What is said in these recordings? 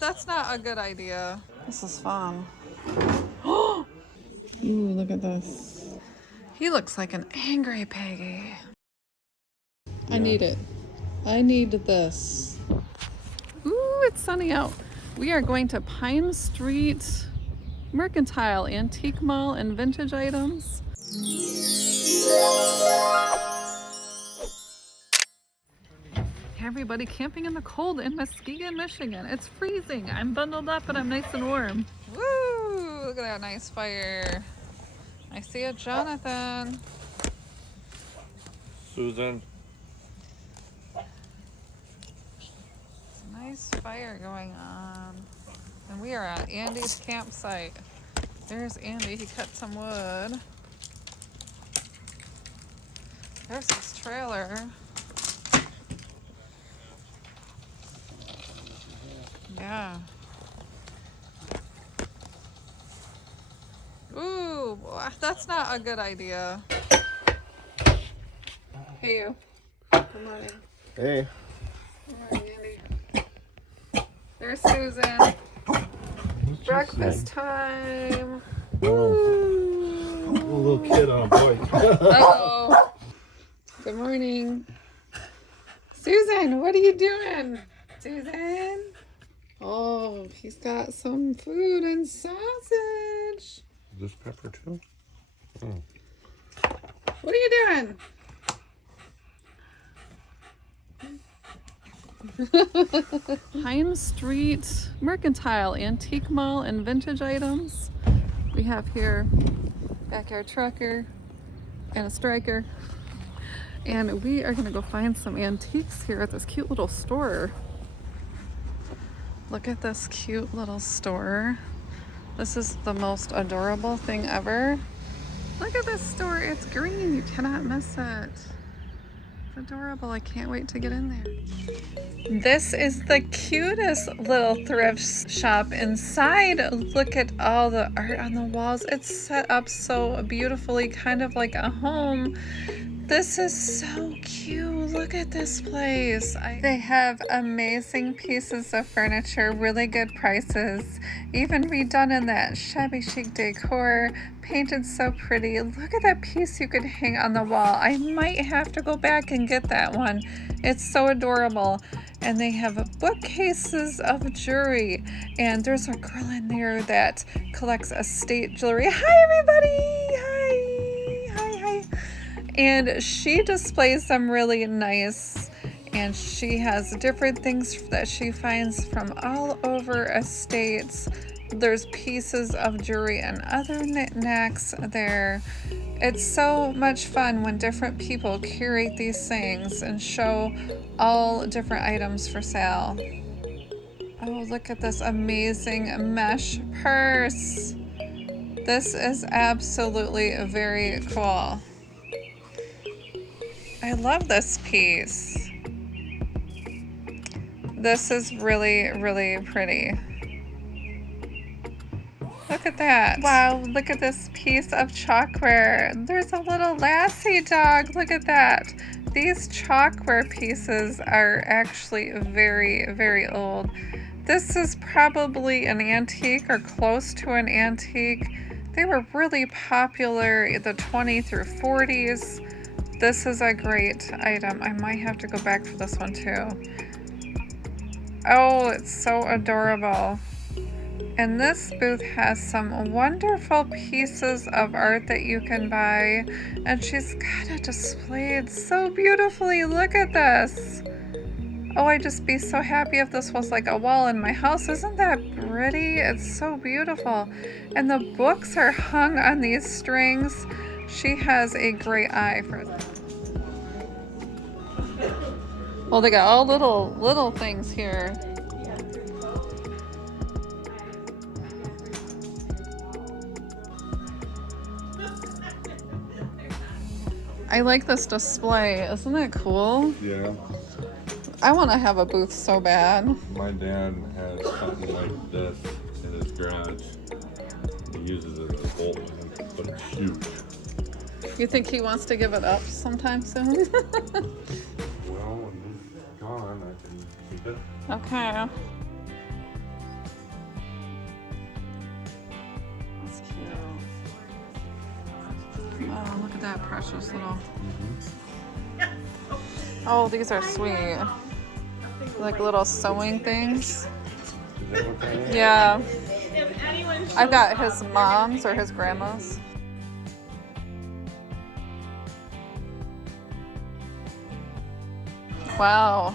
That's not a good idea. This is fun. Ooh, look at this. He looks like an angry piggy. I need it. I need this. Ooh, it's sunny out. We are going to Pine Street Mercantile Antique Mall and Vintage Items. Everybody camping in the cold in Muskegon, Michigan. It's freezing. I'm bundled up, but I'm nice and warm. Woo! Look at that nice fire. I see a Jonathan. Susan. Nice fire going on. And we are at Andy's campsite. There's Andy. He cut some wood. There's his trailer. Yeah. Ooh, that's not a good idea. Hey, you. Good morning. Hey. Good morning, Andy. There's Susan. Breakfast time. Oh. A little kid on a bike. Uh-oh. Good morning. Susan, what are you doing? Susan? Oh, he's got some food and sausage. Is this pepper too? Oh. What are you doing? Pine Street Mercantile Antique Mall and Vintage Items. We have here backyard trucker and a striker. And we are gonna go find some antiques here at this cute little store. Look at this cute little store. This is the most adorable thing ever. Look at this store, it's green, you cannot miss it. It's adorable, I can't wait to get in there. This is the cutest little thrift shop inside. Look at all the art on the walls. It's set up so beautifully, kind of like a home. This is so cute. Look at this place. They have amazing pieces of furniture, really good prices, even redone in that shabby chic decor, painted so pretty. Look at that piece you could hang on the wall. I might have to go back and get that one. It's so adorable. And they have bookcases of jewelry. And there's a girl in there that collects estate jewelry. Hi, everybody. Hi. And she displays them really nice, and she has different things that she finds from all over estates. There's pieces of jewelry and other knickknacks there. It's so much fun when different people curate these things and show all different items for sale. Oh, look at this amazing mesh purse. This is absolutely very cool. I love this piece. This is really, really pretty. Look at that. Wow, look at this piece of chalkware. There's a little lassie dog. Look at that. These chalkware pieces are actually very, very old. This is probably an antique or close to an antique. They were really popular in the 20s through 40s. This is a great item. I might have to go back for this one too. Oh, it's so adorable. And this booth has some wonderful pieces of art that you can buy. And she's got it displayed so beautifully. Look at this. Oh, I'd just be so happy if this was like a wall in my house. Isn't that pretty? It's so beautiful. And the books are hung on these strings. She has a great eye for that. Well, they got all little things here. I like this display. Isn't it cool? Yeah. I want to have a booth so bad. My dad has something like this in his garage. He uses it as a bolt, but it's huge. You think he wants to give it up sometime soon? Well, when he's gone, I can keep it. Okay. at that precious little. Oh, these are sweet. Like little sewing things. Yeah. I've got his mom's or his grandma's. Wow.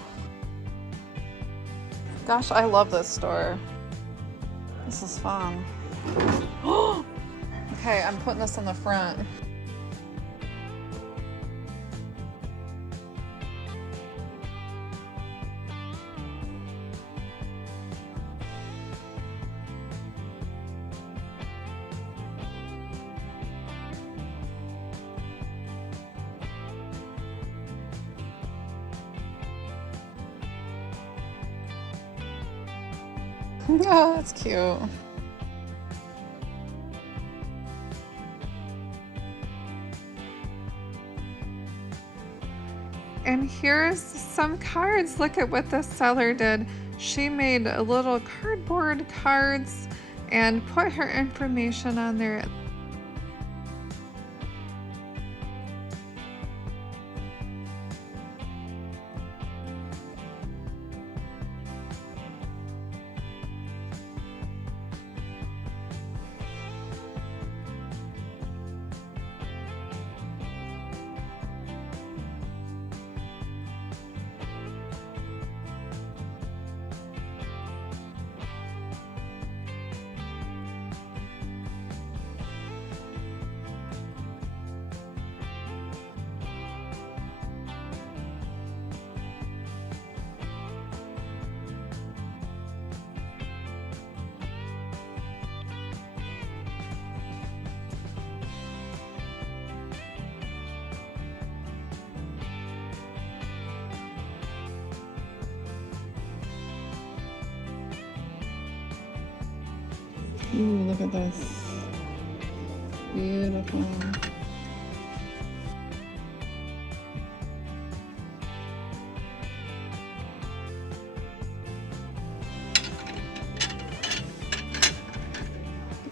Gosh, I love this store. This is fun. Okay, I'm putting this in the front. Oh, that's cute. And here's some cards. Look at what the seller did. She made little cardboard cards and put her information on there. Ooh, look at this. Beautiful.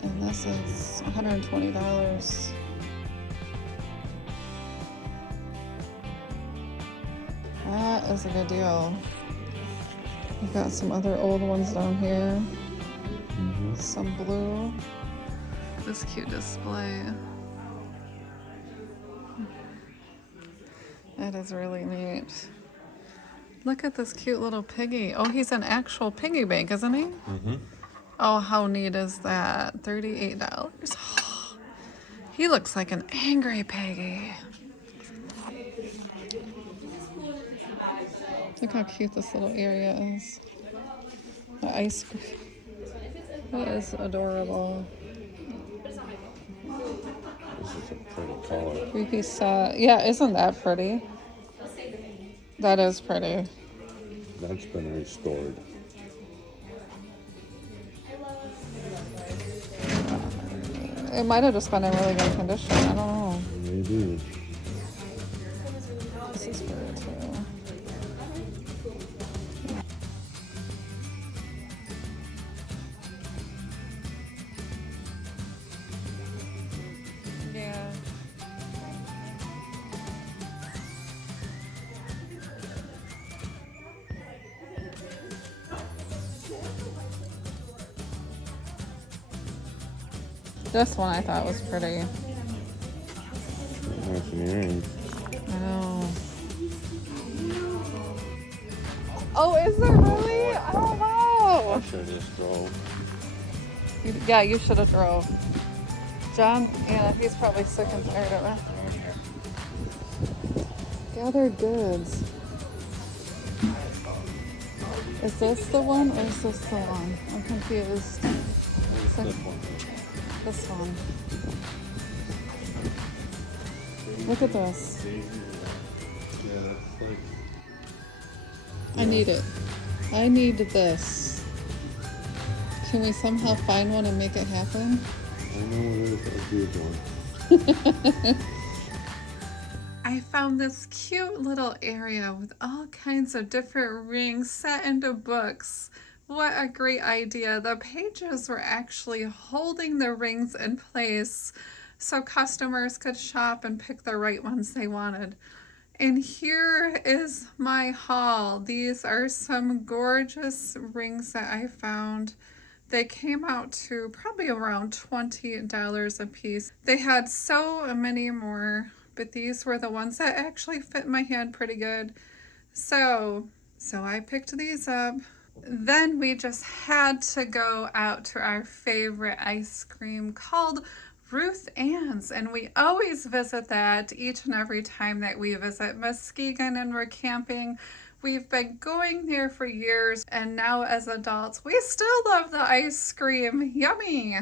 And this is $120. That is a good deal. We've got some other old ones down here. Some blue. This cute display. That is really neat. Look at this cute little piggy. Oh, he's an actual piggy bank, isn't he? Mm-hmm. Oh, how neat is that? $38. Oh, he looks like an angry piggy. Look how cute this little area is. The ice cream. That is adorable. This is a pretty color. Three-piece set. Yeah, isn't that pretty? That is pretty. That's been restored. It might have just been in really good condition. I don't know. Maybe. This is pretty too. Yeah. This one I thought was pretty. Nice earrings. I know. Oh, is there really? I don't know. I should have just drove. Yeah, you should have drove. John, yeah, he's probably sick and tired of it. Gathered goods. Is this the one or is this the one? I'm confused. This one. Look at this. Yeah, that's like... I need it. I need this. Can we somehow find one and make it happen? I know it is a huge one. I found this cute little area with all kinds of different rings set into books. What a great idea. The pages were actually holding the rings in place so customers could shop and pick the right ones they wanted. And here is my haul. These are some gorgeous rings that I found. They came out to probably around $20 a piece. They had so many more, but these were the ones that actually fit my hand pretty good. So I picked these up. Then we just had to go out to our favorite ice cream called Ruth Ann's, and we always visit that each and every time that we visit Muskegon and we're camping. We've been going there for years, and now as adults, we still love the ice cream. Yummy!